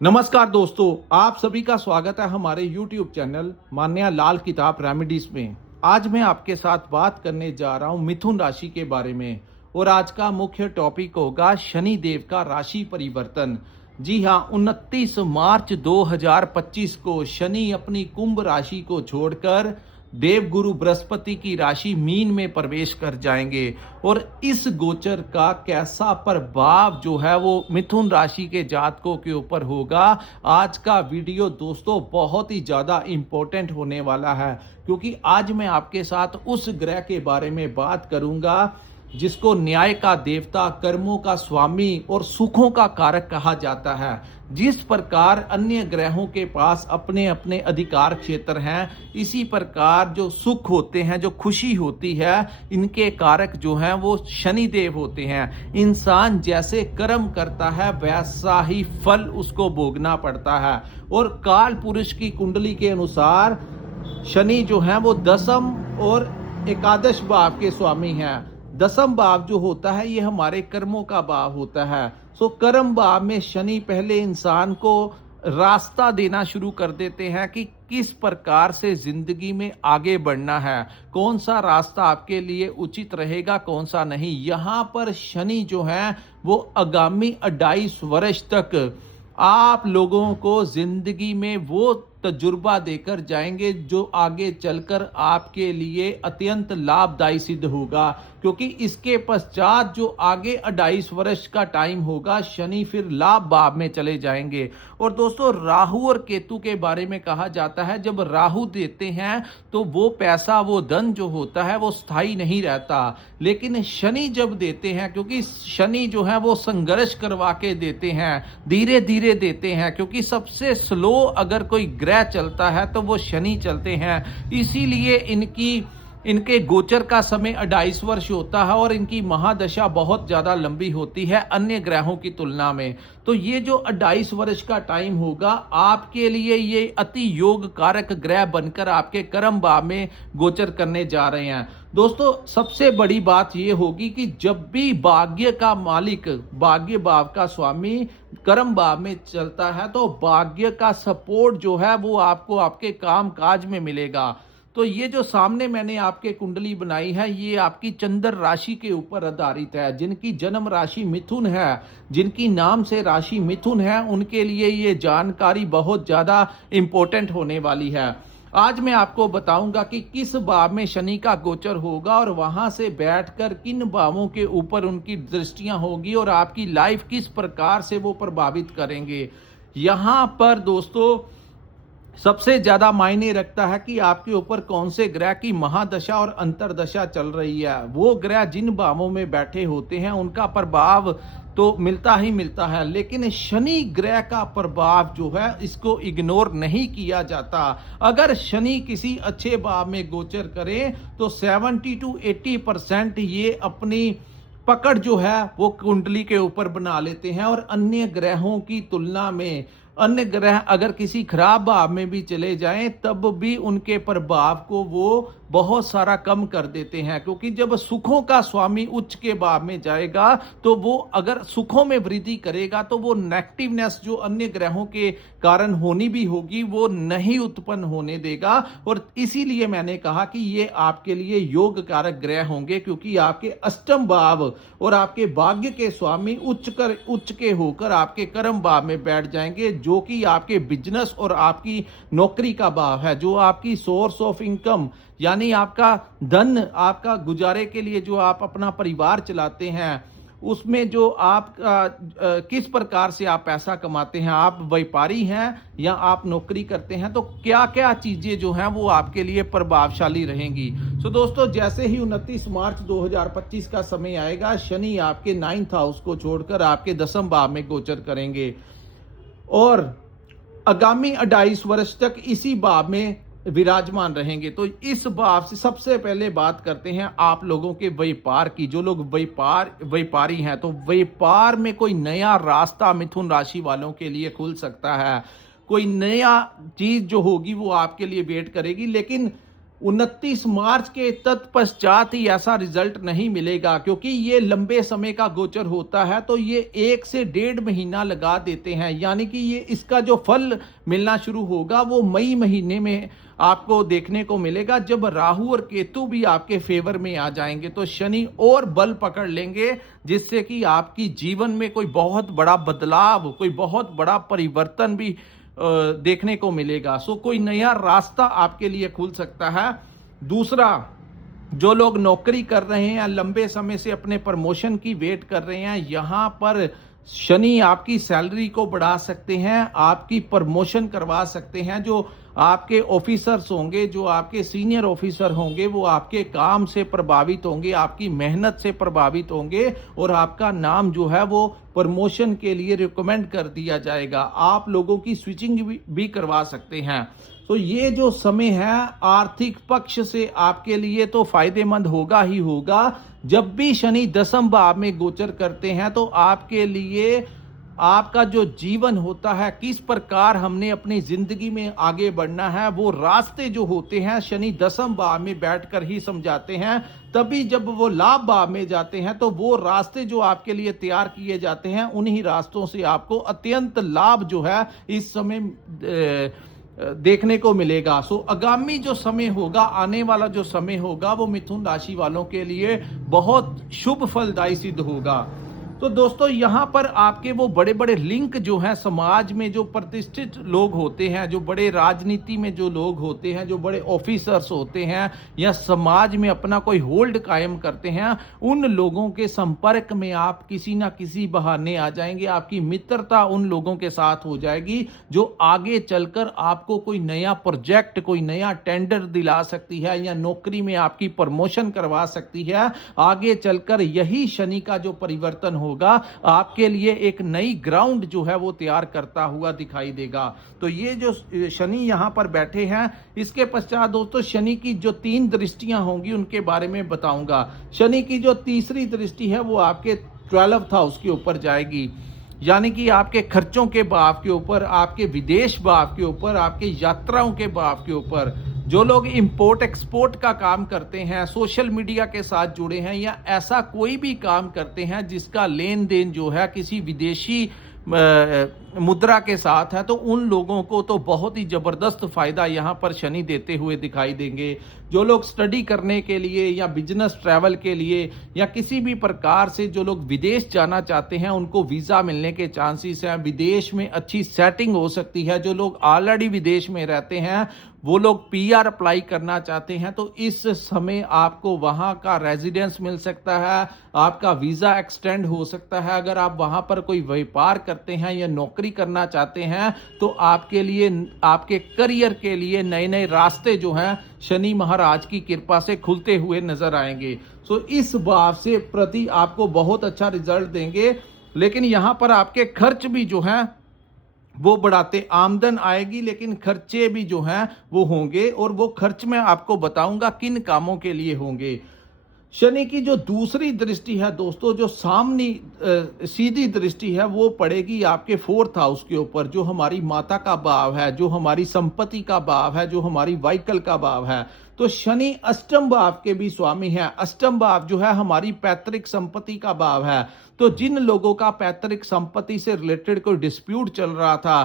नमस्कार दोस्तों, आप सभी का स्वागत है हमारे YouTube चैनल मान्या लाल किताब रेमेडीज में। आज मैं आपके साथ बात करने जा रहा हूं मिथुन राशि के बारे में और आज का मुख्य टॉपिक होगा शनि देव का राशि परिवर्तन। जी हां, 29 मार्च 2025 को शनि अपनी कुंभ राशि को छोड़कर देवगुरु बृहस्पति की राशि मीन में प्रवेश कर जाएंगे और इस गोचर का कैसा प्रभाव जो है वो मिथुन राशि के जातकों के ऊपर होगा। आज का वीडियो दोस्तों बहुत ही ज़्यादा इम्पोर्टेंट होने वाला है, क्योंकि आज मैं आपके साथ उस ग्रह के बारे में बात करूंगा जिसको न्याय का देवता, कर्मों का स्वामी और सुखों का कारक कहा जाता है। जिस प्रकार अन्य ग्रहों के पास अपने अपने अधिकार क्षेत्र हैं, इसी प्रकार जो सुख होते हैं, जो खुशी होती है, इनके कारक जो हैं वो शनि देव होते हैं। इंसान जैसे कर्म करता है वैसा ही फल उसको भोगना पड़ता है। और काल पुरुष की कुंडली के अनुसार शनि जो है वो दसम और एकादश भाव के स्वामी हैं। दसम भाव जो होता है ये हमारे कर्मों का भाव होता है। कर्म भाव में शनि पहले इंसान को रास्ता देना शुरू कर देते हैं कि किस प्रकार से जिंदगी में आगे बढ़ना है, कौन सा रास्ता आपके लिए उचित रहेगा, कौन सा नहीं। यहाँ पर शनि जो है वो आगामी 28 वर्ष तक आप लोगों को जिंदगी में वो तजुर्बा देकर जाएंगे जो आगे चलकर आपके लिए अत्यंत लाभदायी सिद्ध होगा। क्योंकि इसके पश्चात जो आगे 28 वर्ष का टाइम होगा, शनि फिर लाभ भाव में चले जाएंगे। और दोस्तों, राहु और केतु के बारे में कहा जाता है, जब राहु देते हैं तो वो पैसा, वो धन जो होता है वो स्थायी नहीं रहता। लेकिन शनि जब देते हैं, क्योंकि शनि जो है वो संघर्ष करवा के देते हैं, धीरे धीरे देते हैं, क्योंकि सबसे स्लो अगर कोई ग्रह चलता है तो वो शनि चलते हैं। इसीलिए इनके गोचर का समय 28 वर्ष होता है और इनकी महादशा बहुत ज़्यादा लंबी होती है अन्य ग्रहों की तुलना में। तो ये जो 28 वर्ष का टाइम होगा आपके लिए, ये अति योग कारक ग्रह बनकर आपके कर्म भाव में गोचर करने जा रहे हैं। दोस्तों, सबसे बड़ी बात ये होगी कि जब भी भाग्य का मालिक, भाग्य भाव का स्वामी कर्म भाव में चलता है तो भाग्य का सपोर्ट जो है वो आपको आपके काम काज में मिलेगा। तो ये जो सामने मैंने आपके कुंडली बनाई है, ये आपकी चंद्र राशि के ऊपर आधारित है। जिनकी जन्म राशि मिथुन है, जिनकी नाम से राशि मिथुन है, उनके लिए ये जानकारी बहुत ज़्यादा इम्पोर्टेंट होने वाली है। आज मैं आपको बताऊंगा कि किस भाव में शनि का गोचर होगा और वहां से बैठकर किन भावों के ऊपर उनकी दृष्टियां होगी और आपकी लाइफ किस प्रकार से वो प्रभावित करेंगे। यहां पर दोस्तों सबसे ज्यादा मायने रखता है कि आपके ऊपर कौन से ग्रह की महादशा और अंतरदशा चल रही है। वो ग्रह जिन भावों में बैठे होते हैं उनका प्रभाव तो मिलता ही मिलता है, लेकिन शनि ग्रह का प्रभाव जो है इसको इग्नोर नहीं किया जाता। अगर शनि किसी अच्छे भाव में गोचर करे तो 70 to 80% ये अपनी पकड़ जो है वो कुंडली के ऊपर बना लेते हैं। और अन्य ग्रहों की तुलना में अन्य ग्रह अगर किसी खराब भाव में भी चले जाएं तब भी उनके प्रभाव को वो बहुत सारा कम कर देते हैं। क्योंकि जब सुखों का स्वामी उच्च के भाव में जाएगा तो वो अगर सुखों में वृद्धि करेगा तो वो नेगेटिवनेस जो अन्य ग्रहों के कारण होनी भी होगी वो नहीं उत्पन्न होने देगा। और इसीलिए मैंने कहा कि ये आपके लिए योग कारक ग्रह होंगे, क्योंकि आपके अष्टम भाव और आपके भाग्य के स्वामी उच्च के होकर आपके कर्म भाव में बैठ जाएंगे, जो कि आपके बिजनेस और आपकी नौकरी का भाव है, जो आपकी सोर्स ऑफ इनकम यानी आपका धन, आपका गुजारे के लिए जो आप अपना परिवार चलाते हैं, उसमें जो आप किस प्रकार से आप पैसा कमाते हैं, आप व्यापारी हैं या आप नौकरी करते हैं, तो क्या क्या चीजें जो हैं वो आपके लिए प्रभावशाली रहेंगी। दोस्तों, जैसे ही 29 मार्च 2025 का समय आएगा, शनि आपके 9th हाउस को छोड़कर आपके 10th भाव में गोचर करेंगे और आगामी 28 वर्ष तक इसी भाव में विराजमान रहेंगे। तो इस भाव से सबसे पहले बात करते हैं आप लोगों के व्यापार की। जो लोग व्यापारी हैं, तो व्यापार में कोई नया रास्ता मिथुन राशि वालों के लिए खुल सकता है। कोई नया चीज जो होगी वो आपके लिए वेट करेगी। लेकिन 29 मार्च के तत्पश्चात ही ऐसा रिजल्ट नहीं मिलेगा, क्योंकि ये लंबे समय का गोचर होता है, तो ये 1 से 1.5 महीना लगा देते हैं। यानी कि ये इसका जो फल मिलना शुरू होगा वो मई महीने में आपको देखने को मिलेगा, जब राहु और केतु भी आपके फेवर में आ जाएंगे। तो शनि और बल पकड़ लेंगे, जिससे कि आपकी जीवन में कोई बहुत बड़ा बदलाव, कोई बहुत बड़ा परिवर्तन भी देखने को मिलेगा। सो कोई नया रास्ता आपके लिए खुल सकता है। दूसरा, जो लोग नौकरी कर रहे हैं, लंबे समय से अपने प्रमोशन की वेट कर रहे हैं, यहाँ पर शनि आपकी सैलरी को बढ़ा सकते हैं, आपकी प्रमोशन करवा सकते हैं। जो आपके ऑफिसर्स होंगे, जो आपके सीनियर ऑफिसर होंगे, वो आपके काम से प्रभावित होंगे, आपकी मेहनत से प्रभावित होंगे, और आपका नाम जो है वो प्रमोशन के लिए रिकमेंड कर दिया जाएगा। आप लोगों की स्विचिंग भी करवा सकते हैं। तो ये जो समय है आर्थिक पक्ष से आपके लिए तो फायदेमंद होगा ही होगा। जब भी शनि 10वें भाव में गोचर करते हैं, तो आपके लिए आपका जो जीवन होता है, किस प्रकार हमने अपनी जिंदगी में आगे बढ़ना है, वो रास्ते जो होते हैं शनि 10वें भाव में बैठकर ही समझाते हैं। तभी जब वो लाभ भाव में जाते हैं, तो वो रास्ते जो आपके लिए तैयार किए जाते हैं, उन्हीं रास्तों से आपको अत्यंत लाभ जो है इस समय देखने को मिलेगा। सो आगामी जो समय होगा, आने वाला जो समय होगा, वो मिथुन राशि वालों के लिए बहुत शुभ फलदायी सिद्ध होगा। तो दोस्तों, यहाँ पर आपके वो बड़े बड़े लिंक जो हैं, समाज में जो प्रतिष्ठित लोग होते हैं, जो बड़े राजनीति में जो लोग होते हैं, जो बड़े ऑफिसर्स होते हैं, या समाज में अपना कोई होल्ड कायम करते हैं, उन लोगों के संपर्क में आप किसी ना किसी बहाने आ जाएंगे। आपकी मित्रता उन लोगों के साथ हो जाएगी, जो आगे चलकर आपको कोई नया प्रोजेक्ट, कोई नया टेंडर दिला सकती है, या नौकरी में आपकी प्रमोशन करवा सकती है। आगे चलकर यही शनि का जो परिवर्तन होगा, आपके लिए एक नई ग्राउंड जो है वो तैयार करता हुआ दिखाई देगा। तो ये जो शनि यहां पर बैठे हैं, इसके पश्चात दोस्तों शनि की जो 3 दृष्टियां होंगी उनके बारे में बताऊंगा। शनि की जो तीसरी दृष्टि है वो आपके 12th हाउस के ऊपर जाएगी, यानी कि आपके खर्चों के भाव के ऊपर, आपके विदेश भाव के ऊपर, आपके यात्राओं के भाव के ऊपर। जो लोग इंपोर्ट एक्सपोर्ट का काम करते हैं, सोशल मीडिया के साथ जुड़े हैं, या ऐसा कोई भी काम करते हैं जिसका लेन देन जो है किसी विदेशी मुद्रा के साथ है, तो उन लोगों को तो बहुत ही जबरदस्त फायदा यहां पर शनि देते हुए दिखाई देंगे। जो लोग स्टडी करने के लिए, या बिजनेस ट्रैवल के लिए, या किसी भी प्रकार से जो लोग विदेश जाना चाहते हैं, उनको वीजा मिलने के चांसेस हैं। विदेश में अच्छी सेटिंग हो सकती है। जो लोग ऑलरेडी विदेश में रहते हैं, वो लोग पीआर अप्लाई करना चाहते हैं, तो इस समय आपको वहां का रेजिडेंस मिल सकता है, आपका वीजा एक्सटेंड हो सकता है। अगर आप वहां पर कोई व्यापार करते हैं या नौकरी करना चाहते हैं, तो आपके लिए, आपके करियर के लिए नए नए रास्ते जो हैं शनि महाराज की कृपा से खुलते हुए नजर आएंगे। सो इस भाव से प्रति आपको बहुत अच्छा रिजल्ट देंगे। लेकिन यहां पर आपके खर्च भी जो हैं वो बढ़ाते, आमदन आएगी लेकिन खर्चे भी जो हैं वो होंगे, और वो खर्च मैं आपको बताऊंगा किन कामों के लिए होंगे। शनि की जो दूसरी दृष्टि है दोस्तों, जो सामने सीधी दृष्टि है, वो पड़ेगी आपके 4th हाउस के ऊपर, जो हमारी माता का भाव है, जो हमारी संपत्ति का भाव है, जो हमारी व्हीकल का भाव है। तो शनि अष्टम भाव के भी स्वामी है। अष्टम भाव जो है हमारी पैतृक संपत्ति का भाव है। तो जिन लोगों का पैतृक संपत्ति से रिलेटेड कोई डिस्प्यूट चल रहा था,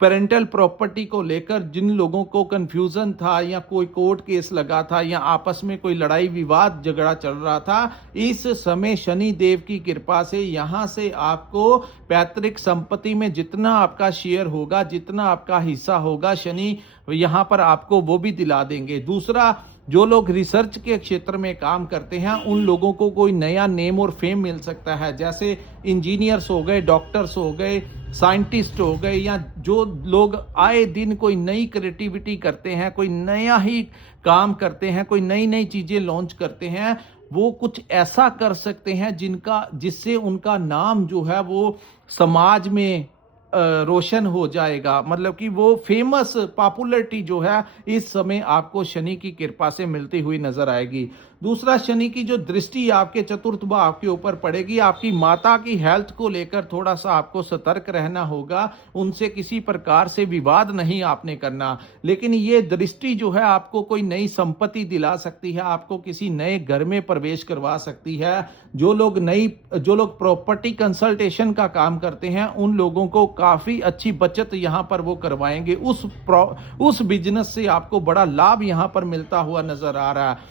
पेरेंटल प्रॉपर्टी को लेकर जिन लोगों को कंफ्यूजन था, या कोई कोर्ट केस लगा था, या आपस में कोई लड़ाई विवाद झगड़ा चल रहा था, इस समय शनि देव की कृपा से यहां से आपको पैतृक संपत्ति में जितना आपका शेयर होगा, जितना आपका हिस्सा होगा, शनि यहां पर आपको वो भी दिला देंगे। दूसरा, जो लोग रिसर्च के क्षेत्र में काम करते हैं, उन लोगों को कोई नया नेम और फेम मिल सकता है। जैसे इंजीनियर्स हो गए, डॉक्टर्स हो गए, साइंटिस्ट हो गए, या जो लोग आए दिन कोई नई क्रिएटिविटी करते हैं, कोई नया ही काम करते हैं, कोई नई नई चीजें लॉन्च करते हैं, वो कुछ ऐसा कर सकते हैं जिससे उनका नाम जो है वो समाज में रोशन हो जाएगा। मतलब कि वो फेमस पॉपुलैरिटी जो है इस समय आपको शनि की कृपा से मिलती हुई नजर आएगी। दूसरा, शनि की जो दृष्टि आपके चतुर्थ भाव के ऊपर पड़ेगी, आपकी माता की हेल्थ को लेकर थोड़ा सा आपको सतर्क रहना होगा, उनसे किसी प्रकार से विवाद नहीं आपने करना। लेकिन ये दृष्टि जो है आपको कोई नई संपत्ति दिला सकती है, आपको किसी नए घर में प्रवेश करवा सकती है। जो लोग प्रॉपर्टी कंसल्टेशन का काम करते हैं, उन लोगों को काफी अच्छी बचत यहां पर वो करवाएंगे। उस बिजनेस से आपको बड़ा लाभ यहां पर मिलता हुआ नजर आ रहा है।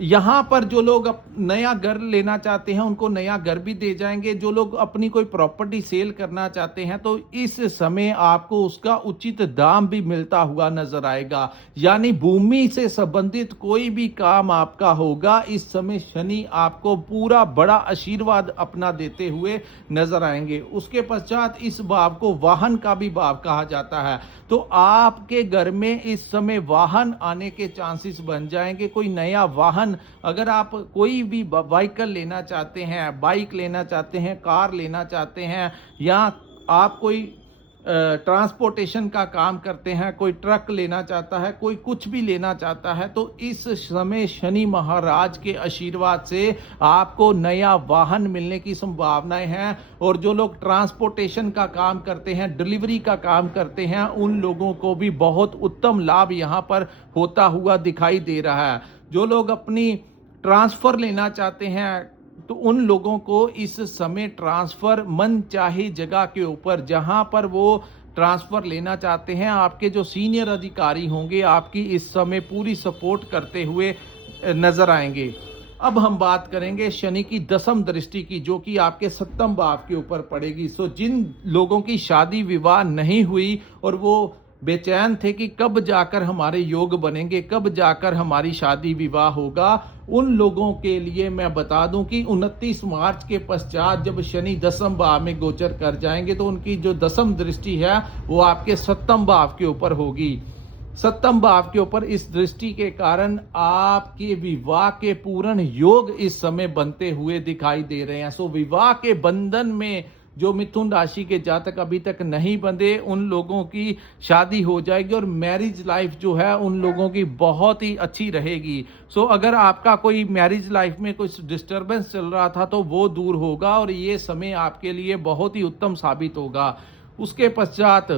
यहाँ पर जो लोग नया घर लेना चाहते हैं, उनको नया घर भी दे जाएंगे। जो लोग अपनी कोई प्रॉपर्टी सेल करना चाहते हैं, तो इस समय आपको उसका उचित दाम भी मिलता हुआ नजर आएगा। यानी भूमि से संबंधित कोई भी काम आपका होगा, इस समय शनि आपको पूरा बड़ा आशीर्वाद अपना देते हुए नजर आएंगे। उसके पश्चात इस भाव को वाहन का भी भाव कहा जाता है, तो आपके घर में इस समय वाहन आने के चांसेस बन जाएंगे। कोई नया वाहन, अगर आप कोई भी व्हीकल लेना चाहते हैं, बाइक लेना चाहते हैं, कार लेना चाहते हैं, या आप कोई ट्रांसपोर्टेशन का काम करते हैं, कोई ट्रक लेना चाहता है, कोई कुछ भी लेना चाहता है, तो इस समय शनि महाराज के आशीर्वाद से आपको नया वाहन मिलने की संभावनाएं हैं। और जो लोग ट्रांसपोर्टेशन का काम करते हैं, डिलीवरी का काम करते हैं, उन लोगों को भी बहुत उत्तम लाभ यहां पर होता हुआ दिखाई दे रहा है। जो लोग अपनी ट्रांसफर लेना चाहते हैं, तो उन लोगों को इस समय ट्रांसफर मन चाहे जगह के ऊपर, जहां पर वो ट्रांसफर लेना चाहते हैं, आपके जो सीनियर अधिकारी होंगे आपकी इस समय पूरी सपोर्ट करते हुए नजर आएंगे। अब हम बात करेंगे शनि की दसम दृष्टि की, जो कि आपके सप्तम भाव के ऊपर पड़ेगी। सो जिन लोगों की शादी विवाह नहीं हुई और वो बेचैन थे कि कब जाकर हमारे योग बनेंगे, कब जाकर हमारी शादी विवाह होगा, उन लोगों के लिए मैं बता दूं कि 29 मार्च के पश्चात जब शनि दसम भाव में गोचर कर जाएंगे, तो उनकी जो दसम दृष्टि है वो आपके सप्तम भाव के ऊपर होगी। सप्तम भाव के ऊपर इस दृष्टि के कारण आपके विवाह के पूर्ण योग इस समय बनते हुए दिखाई दे रहे हैं। सो विवाह के बंधन में जो मिथुन राशि के जातक अभी तक नहीं बंधे, उन लोगों की शादी हो जाएगी और मैरिज लाइफ जो है उन लोगों की बहुत ही अच्छी रहेगी। सो अगर आपका कोई मैरिज लाइफ में कुछ डिस्टरबेंस चल रहा था, तो वो दूर होगा और ये समय आपके लिए बहुत ही उत्तम साबित होगा। उसके पश्चात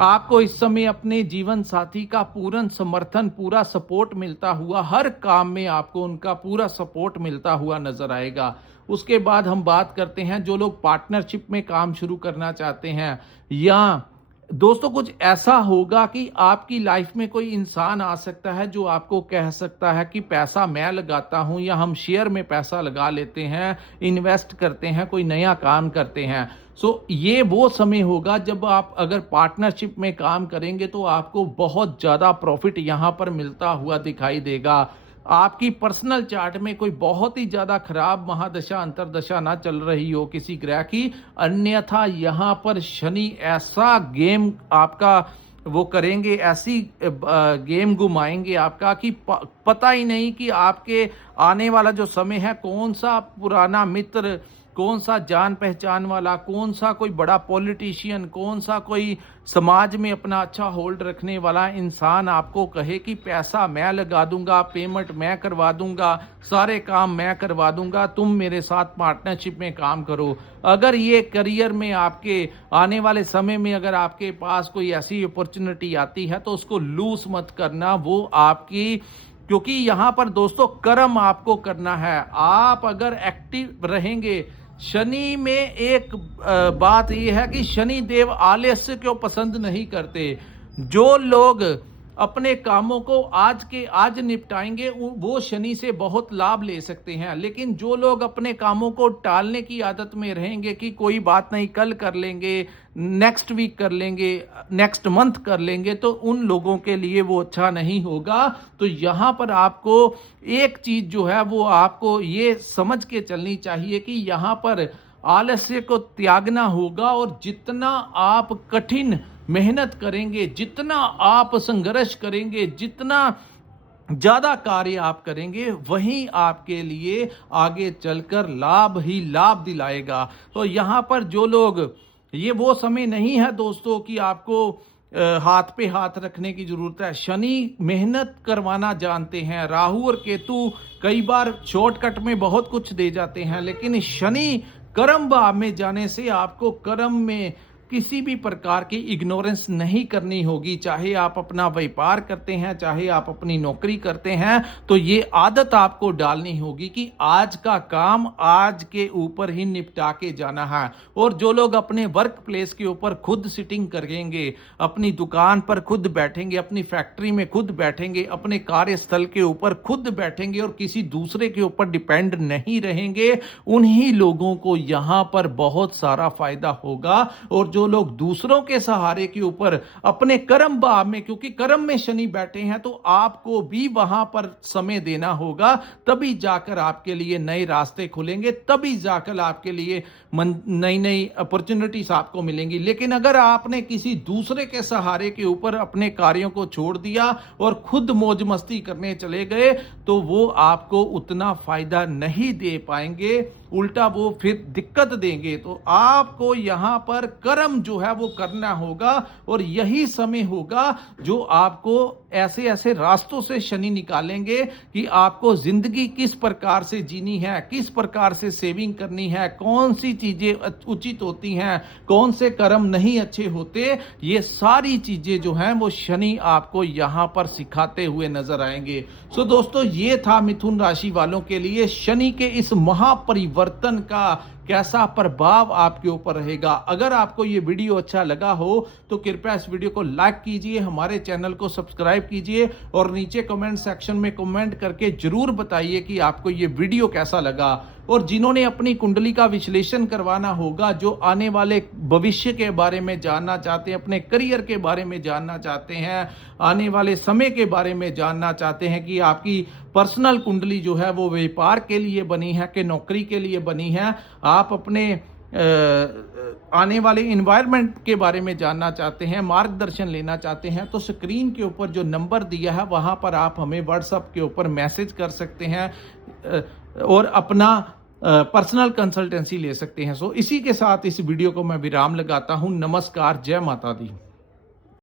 आपको इस समय अपने जीवन साथी का पूर्ण समर्थन, पूरा सपोर्ट मिलता हुआ, हर काम में आपको उनका पूरा सपोर्ट मिलता हुआ नजर आएगा। उसके बाद हम बात करते हैं जो लोग पार्टनरशिप में काम शुरू करना चाहते हैं, या दोस्तों कुछ ऐसा होगा कि आपकी लाइफ में कोई इंसान आ सकता है जो आपको कह सकता है कि पैसा मैं लगाता हूं, या हम शेयर में पैसा लगा लेते हैं, इन्वेस्ट करते हैं, कोई नया काम करते हैं। सो ये वो समय होगा जब आप अगर पार्टनरशिप में काम करेंगे तो आपको बहुत ज़्यादा प्रॉफिट यहाँ पर मिलता हुआ दिखाई देगा। आपकी पर्सनल चार्ट में कोई बहुत ही ज्यादा खराब महादशा अंतरदशा ना चल रही हो किसी ग्रह की, अन्यथा यहाँ पर शनि ऐसा गेम आपका वो करेंगे, ऐसी गेम घुमाएंगे आपका कि पता ही नहीं कि आपके आने वाला जो समय है, कौन सा पुराना मित्र, कौन सा जान पहचान वाला, कौन सा कोई बड़ा पॉलिटिशियन, कौन सा कोई समाज में अपना अच्छा होल्ड रखने वाला इंसान आपको कहे कि पैसा मैं लगा दूंगा, पेमेंट मैं करवा दूंगा, सारे काम मैं करवा दूंगा, तुम मेरे साथ पार्टनरशिप में काम करो। अगर ये करियर में आपके आने वाले समय में अगर आपके पास कोई ऐसी अपॉर्चुनिटी आती है, तो उसको लूज मत करना। वो आपकी, क्योंकि यहाँ पर दोस्तों कर्म आपको करना है। आप अगर एक्टिव रहेंगे, शनि में एक बात यह है कि शनि देव आलस्य को पसंद नहीं करते। जो लोग अपने कामों को आज के आज निपटाएंगे वो शनि से बहुत लाभ ले सकते हैं, लेकिन जो लोग अपने कामों को टालने की आदत में रहेंगे कि कोई बात नहीं, कल कर लेंगे, नेक्स्ट वीक कर लेंगे, नेक्स्ट मंथ कर लेंगे, तो उन लोगों के लिए वो अच्छा नहीं होगा। तो यहाँ पर आपको एक चीज जो है वो आपको ये समझ के चलनी चाहिए कि यहाँ पर आलस्य को त्यागना होगा, और जितना आप कठिन मेहनत करेंगे, जितना आप संघर्ष करेंगे, जितना ज्यादा कार्य आप करेंगे, वहीं आपके लिए आगे चलकर लाभ ही लाभ दिलाएगा। तो यहाँ पर जो लोग, ये वो समय नहीं है दोस्तों कि आपको हाथ पे हाथ रखने की जरूरत है। शनि मेहनत करवाना जानते हैं। राहु और केतु कई बार शॉर्टकट में बहुत कुछ दे जाते हैं, लेकिन शनि कर्म भाव में जाने से आपको कर्म में किसी भी प्रकार की इग्नोरेंस नहीं करनी होगी। चाहे आप अपना व्यापार करते हैं, चाहे आप अपनी नौकरी करते हैं, तो ये आदत आपको डालनी होगी कि आज का काम आज के ऊपर ही निपटा के जाना है। और जो लोग अपने वर्क प्लेस के ऊपर खुद सिटिंग करेंगे, अपनी दुकान पर खुद बैठेंगे, अपनी फैक्ट्री में खुद बैठेंगे, अपने कार्यस्थल के ऊपर खुद बैठेंगे और किसी दूसरे के ऊपर डिपेंड नहीं रहेंगे, उन्हीं लोगों को यहां पर बहुत सारा फायदा होगा। और जो लोग दूसरों के सहारे के ऊपर अपने कर्म भाव में, क्योंकि कर्म में शनि बैठे हैं, तो आपको भी वहां पर समय देना होगा, तभी जाकर आपके लिए नए रास्ते खुलेंगे, तभी जाकर आपके लिए नई नई अपॉर्चुनिटीज आपको मिलेंगी। लेकिन अगर आपने किसी दूसरे के सहारे के ऊपर अपने कार्यों को छोड़ दिया और खुद मौज मस्ती करने चले गए, तो वो आपको उतना फायदा नहीं दे पाएंगे, उल्टा वो फिर दिक्कत देंगे। तो आपको यहां पर कर्म जो है वो करना होगा, और यही समय होगा जो आपको ऐसे ऐसे रास्तों से शनि निकालेंगे कि आपको जिंदगी किस प्रकार से जीनी है, किस प्रकार से सेविंग करनी है, कौन सी चीजें उचित होती हैं, कौन से कर्म नहीं अच्छे होते, ये सारी चीजें जो हैं वो शनि आपको यहां पर सिखाते हुए नजर आएंगे। सो दोस्तों, ये था मिथुन राशि वालों के लिए शनि के इस महापरिवर्तन का कैसा प्रभाव आपके ऊपर रहेगा। अगर आपको ये वीडियो अच्छा लगा हो तो कृपया इस वीडियो को लाइक कीजिए, हमारे चैनल को सब्सक्राइब कीजिए और नीचे कमेंट सेक्शन में कमेंट करके जरूर बताइए कि आपको ये वीडियो कैसा लगा। और जिन्होंने अपनी कुंडली का विश्लेषण करवाना होगा, जो आने वाले भविष्य के बारे में जानना चाहते हैं, अपने करियर के बारे में जानना चाहते हैं, आने वाले समय के बारे में जानना चाहते हैं कि आपकी पर्सनल कुंडली जो है वो व्यापार के लिए बनी है कि नौकरी के लिए बनी है, आप अपने आने वाले इन्वायरमेंट के बारे में जानना चाहते हैं, मार्गदर्शन लेना चाहते हैं, तो स्क्रीन के ऊपर जो नंबर दिया है वहां पर आप हमें व्हाट्सएप के ऊपर मैसेज कर सकते हैं और अपना पर्सनल कंसल्टेंसी ले सकते हैं। सो इसी के साथ इस वीडियो को मैं विराम लगाता हूं। नमस्कार, जय माता दी।